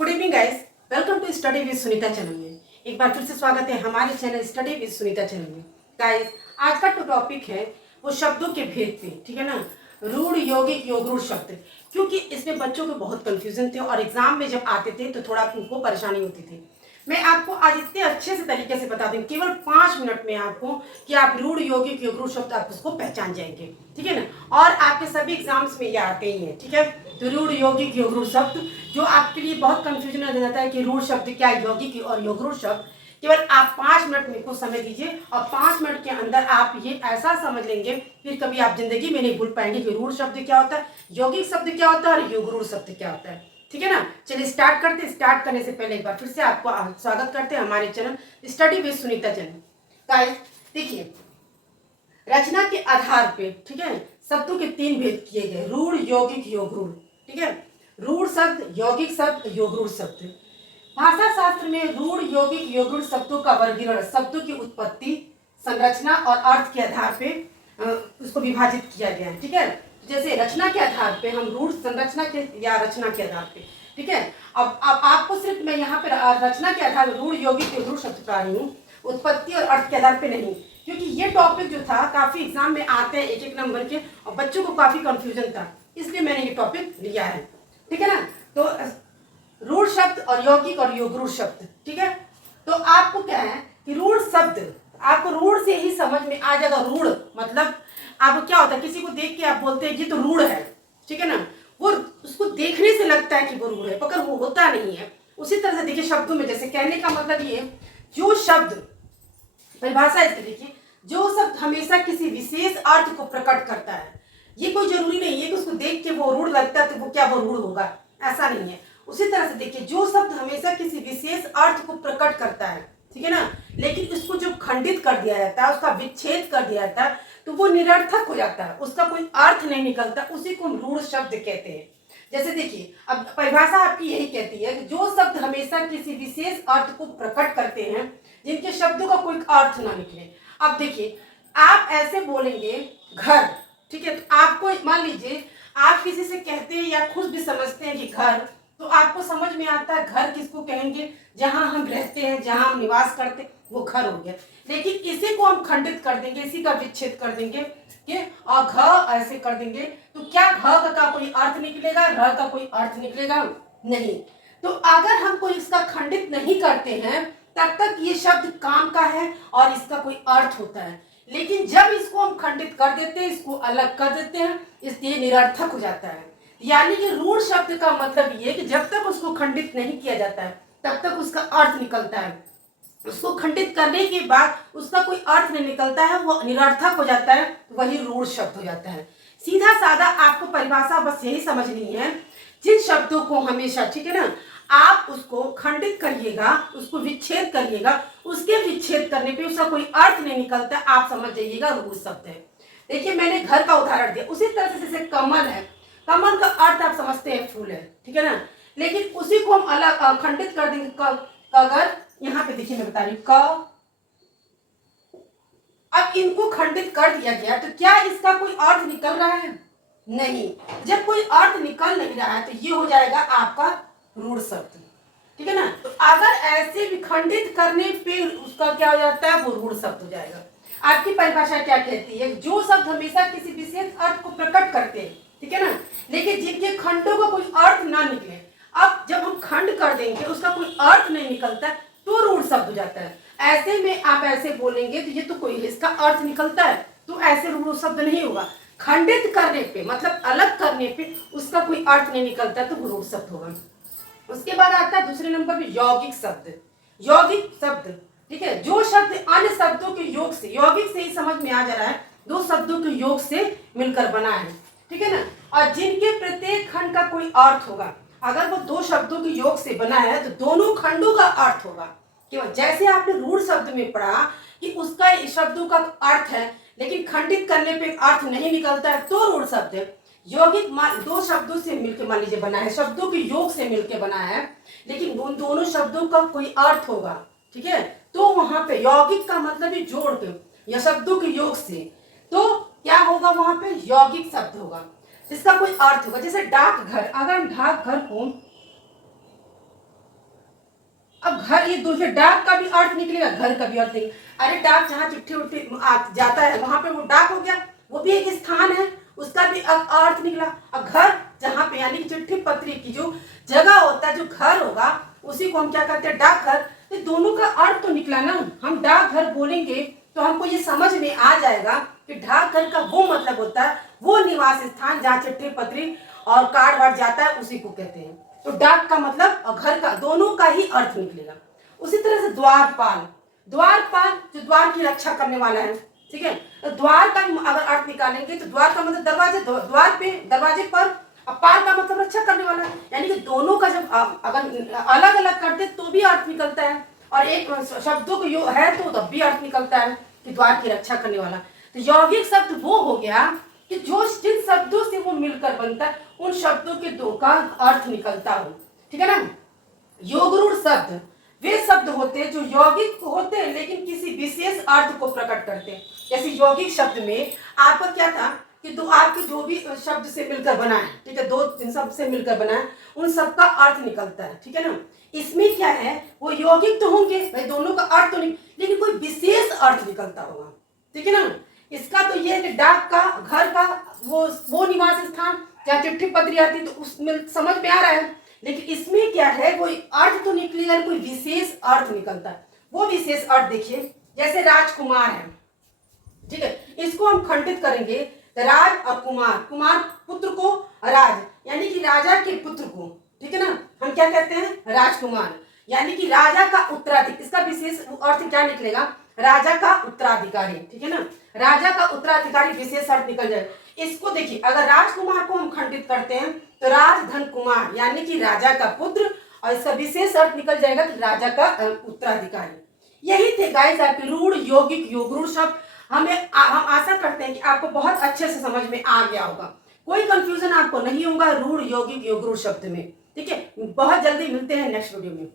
Good evening guys, welcome to study with Sunita channel में। एक बार फिर से स्वागत है हमारे channel study with Sunita channel में। गाइस, आज का टॉपिक है वो शब्दों के भेद पे, ठीक है ना। रूढ़, यौगिक, योगरूढ़ शब्द, क्योंकि इसमें बच्चों को बहुत कंफ्यूजन थे और एग्जाम में जब आते थे तो थोड़ा उनको परेशानी होती थी। मैं आपको आज इतने अच्छे से तरीके से बता दूं, केवल 5 मिनट में आपको, कि आप रूढ़, यौगिक, योगरूढ़ शब्द आप उसको पहचान जाएंगे, ठीक है ना। और आपके सभी एग्जाम्स में ये आते ही हैं, ठीक है। तो रूढ़, यौगिक, योगरूढ़ शब्द जो आपके लिए बहुत कंफ्यूजन हो जाता है कि रूढ़ शब्द क्या है, यौगिक और योगरूढ़ शब्द, केवल आप 5 मिनट मेरे को समय दीजिए और 5 मिनट के अंदर आप ये ऐसा समझ लेंगे, फिर कभी आप जिंदगी में नहीं भूल पाएंगे कि रूढ़ शब्द क्या होता है, यौगिक शब्द क्या होता है और योगरूढ़ शब्द क्या होता है, ठीक है ना। चलिए स्टार्ट करते हैं। स्टार्ट करने से पहले एक बार फिर से आपको स्वागत करते हैं हमारे channel study with Sunita channel. Guys देखिए, रचना के आधार पे, ठीक है, शब्दों के 3 भेद किए गए, रूढ़, यौगिक, योगरूढ़, ठीक है। रूढ़ शब्द, यौगिक शब्द, योगरूढ़ शब्द। भाषा शास्त्र में रूढ़, यौगिक, योगरूढ़ शब्दों का वर्गीकरण शब्दों की उत्पत्ति, संरचना और अर्थ के आधार पे उसको विभाजित किया गया है, ठीक है। जैसे रचना के आधार पे हम रूढ़, संरचना के या रचना के आधार पे, ठीक है। अब आपको सिर्फ मैं यहाँ पे रचना के आधार रूढ़, यौगिक, योगरूढ़ शब्द पढ़ा रही हूँ, उत्पत्ति और अर्थ के आधार पे नहीं, क्योंकि ये टॉपिक जो था काफी एग्जाम में आते हैं एक नंबर के और बच्चों को काफी कंफ्यूजन था, इसलिए मैंने ये टॉपिक लिया है, ठीक है ना। तो रूढ़ शब्द और यौगिक और योगरूढ़ शब्द, ठीक है। तो आपको क्या है कि रूढ़ शब्द, आपको रूढ़ से ही समझ में आ जाएगा। रूढ़ मतलब आपको क्या होता है, किसी को देख के आप बोलते हैं ये तो रूढ़ है, ठीक है ना। वो उसको देखने से लगता है कि वो रूढ़ है, मगर वो होता नहीं है। उसी तरह से देखिए शब्दों में, जैसे कहने का मतलब ये, जो शब्द, परिभाषा इसकी देखिए, जो शब्द हमेशा किसी विशेष अर्थ को प्रकट करता है, ये कोई जरूरी नहीं है कि उसको देख के वो रूढ़ लगता है तो वो क्या वो रूढ़ होगा, ऐसा नहीं है। उसी तरह से देखिए, जो शब्द हमेशा किसी विशेष अर्थ को प्रकट करता है, ठीक है ना, लेकिन उसको जब खंडित कर दिया जाता है, उसका विच्छेद कर दिया जाता है, तो वो निरर्थक हो जाता है, उसका कोई अर्थ नहीं निकलता, उसी को हम रूढ़ शब्द कहते हैं। जैसे देखिए, अब परिभाषा आपकी यही कहती है कि जो शब्द हमेशा किसी विशेष अर्थ को प्रकट करते हैं, जिनके शब्दों का कोई अर्थ ना निकले। अब देखिए, आप ऐसे बोलेंगे घर, ठीक है, तो आपको मान लीजिए आप किसी से कहते हैं या खुद भी समझते हैं कि घर, तो आपको समझ में आता है घर किसको कहेंगे, जहां हम रहते हैं, जहां हम निवास करते हैं, वो घर हो गया। लेकिन इसी को हम खंडित कर देंगे, इसी का विच्छेद कर देंगे कि घ ऐसे कर देंगे, तो क्या घ का कोई अर्थ निकलेगा, र का कोई अर्थ निकलेगा? नहीं। तो अगर हम कोई इसका खंडित नहीं करते हैं तब तक ये शब्द काम का है और इसका कोई अर्थ होता है। लेकिन जब इसको हम खंडित कर देते हैं, इसको अलग कर देते हैं, इसलिए निरर्थक हो जाता है। यानी कि रूढ़ शब्द का मतलब ये कि जब तक उसको खंडित नहीं किया जाता है तब तक उसका अर्थ निकलता है। उसको खंडित करने के बाद उसका कोई अर्थ नहीं निकलता है, वो निरर्थक हो जाता है, वही रूढ़ शब्द हो जाता है। सीधा साधा आपको परिभाषा बस यही समझनी है, जिन शब्दों को हमेशा, ठीक है ना, आप उसको खंडित करिएगा, उसको विच्छेद करिएगा, उसके विच्छेद करने पे उसका कोई अर्थ नहीं निकलता, आप समझ जाइएगा रूढ़ शब्द है। देखिए, मैंने घर का उदाहरण दिया, उसी तरह से जैसे कमल है, कमल का अर्थ आप समझते हैं फूल है, ठीक है ना, लेकिन उसी को हम अलग खंडित कर देंगे। अगर यहाँ पे देखिए, मैं बता रही हूँ क, अब इनको खंडित कर दिया गया तो क्या इसका कोई अर्थ निकल रहा है? नहीं। जब कोई अर्थ निकल नहीं रहा है तो ये हो जाएगा आपका रूढ़ शब्द, ठीक है ना। तो अगर ऐसे विखंडित करने पे उसका क्या हो जाता है, वो रूढ़ शब्द हो जाएगा। आपकी परिभाषा क्या कहती है? जो शब्द हमेशा किसी विशेष अर्थ को प्रकट करते हैं, ठीक है ना, लेकिन जिनके खंडों का कोई अर्थ ना निकले। अब जब हम खंड कर देंगे, उसका कोई अर्थ नहीं निकलता, तो रूढ़ शब्द हो जाता है। ऐसे में आप ऐसे बोलेंगे तो ये तो कोई इसका अर्थ निकलता है, तो ऐसे रूढ़ शब्द नहीं होगा। खंडित करने पे मतलब अलग करने पे उसका कोई अर्थ नहीं निकलता, तो रूढ़ शब्द होगा। उसके बाद आता है दूसरे नंबर पे यौगिक शब्द। यौगिक शब्द, ठीक है, जो शब्द अन्य शब्दों के योग से, यौगिक से ही समझ में आ जा रहा है, दो शब्दों के योग से मिलकर बना है, ठीक है ना, और जिनके प्रत्येक खंड का कोई अर्थ होगा। अगर वो दो शब्दों के योग से बना है तो दोनों खंडों का अर्थ होगा। केवल जैसे आपने रूढ़ शब्द में पढ़ा कि उसका शब्दों का अर्थ है, लेकिन खंडित करने पे अर्थ नहीं निकलता है, तो रूढ़ शब्द है। यौगिक दो शब्दों से मिलकर मान लीजिए बना है, शब्दों के योग से मिलकर बना है, लेकिन उन दोनों शब्दों का कोई अर्थ होगा, ठीक है, तो वहां पे यौगिक का मतलब है जोड़ के या शब्दों के योग से, तो क्या होगा, वहां पे यौगिक शब्द होगा, जिसका कोई अर्थ होगा। जैसे डाकघर, अगर हम डाकघर को अब घर, ये दूसरे डाक का भी अर्थ निकलेगा, घर का भी अर्थ निकलेगा। अरे डाक जहाँ चिट्ठी उट्ठी जाता है वहां पे वो डाक हो गया, वो भी एक स्थान है, उसका भी अर्थ निकला। अब घर जहाँ पे यानी कि चिट्ठी पत्री की जो जगह होता है, जो घर होगा, उसी को हम क्या कहते हैं, डाकघर। तो दोनों का अर्थ तो निकला ना। हम डाकघर बोलेंगे तो हमको ये समझ में आ जाएगा कि डाकघर का वो मतलब होता है वो निवास स्थान जहाँ चिट्ठी पत्री और कार्ड वार्ड जाता है, उसी को कहते हैं। तो डाक का मतलब और घर का, दोनों का ही अर्थ निकलेगा। उसी तरह से द्वारपाल, द्वारपाल जो द्वार की रक्षा करने वाला है, ठीक है। तो द्वार का अगर अर्थ निकालेंगे तो द्वार का मतलब दरवाजे, द्वार पे, दरवाजे पर। अब पाल का मतलब रक्षा करने वाला, यानी कि दोनों का जब अगर अलग अलग करते तो भी अर्थ निकलता है, और एक शब्दों को है तो तब भी अर्थ निकलता है कि द्वार की रक्षा करने वाला। तो यौगिक शब्द वो हो गया कि जो जिन शब्दों से वो मिलकर बनता है उन शब्दों के दो का अर्थ निकलता हो, ठीक है ना। योगरूढ़ शब्द वे शब्द होते हैं जो यौगिक होते हैं लेकिन किसी विशेष अर्थ को प्रकट करते हैं। जैसे यौगिक शब्द में आपका क्या था कि दो आपके जो भी शब्द से मिलकर बना है, ठीक है, दो तीन शब्द से मिलकर बना है, उन सब का अर्थ निकलता है, ठीक है ना। इसमें क्या है, वो यौगिक तो होंगे भाई, दोनों का अर्थ तो नहीं, लेकिन कोई विशेष अर्थ निकलता होगा, ठीक है ना। इसका तो ये है कि डाक का, घर का वो निवास स्थान जहाँ चिट्ठी पत्री आती तो उसमें समझ में आ रहा है, लेकिन इसमें क्या है, कोई अर्थ तो निकलेगा, कोई विशेष अर्थ निकलता है। वो विशेष अर्थ देखिए, जैसे राजकुमार है, ठीक है, इसको हम खंडित करेंगे तो राज और कुमार, कुमार पुत्र को, राज यानी कि राजा के पुत्र को, ठीक है ना, हम क्या कहते हैं, राजकुमार, यानी कि राजा का उत्तराधिकारी। इसका विशेष अर्थ क्या निकलेगा, राजा का उत्तराधिकारी, ठीक है ना, राजा का उत्तराधिकारी विशेष अर्थ निकल जाए। इसको देखिए, अगर राजकुमार को हम खंडित करते हैं तो राजधन कुमार यानी कि राजा का पुत्र, और इसका विशेष अर्थ निकल जाएगा कि राजा का उत्तराधिकारी। यही थे गाइस आपके रूढ़, यौगिक, योगरूढ़ शब्द। हम आशा करते हैं कि आपको बहुत अच्छे से समझ में आ गया होगा, कोई कंफ्यूजन आपको नहीं होगा रूढ़, यौगिक, योगरूढ़ शब्द में, ठीक है। बहुत जल्दी मिलते हैं नेक्स्ट वीडियो में।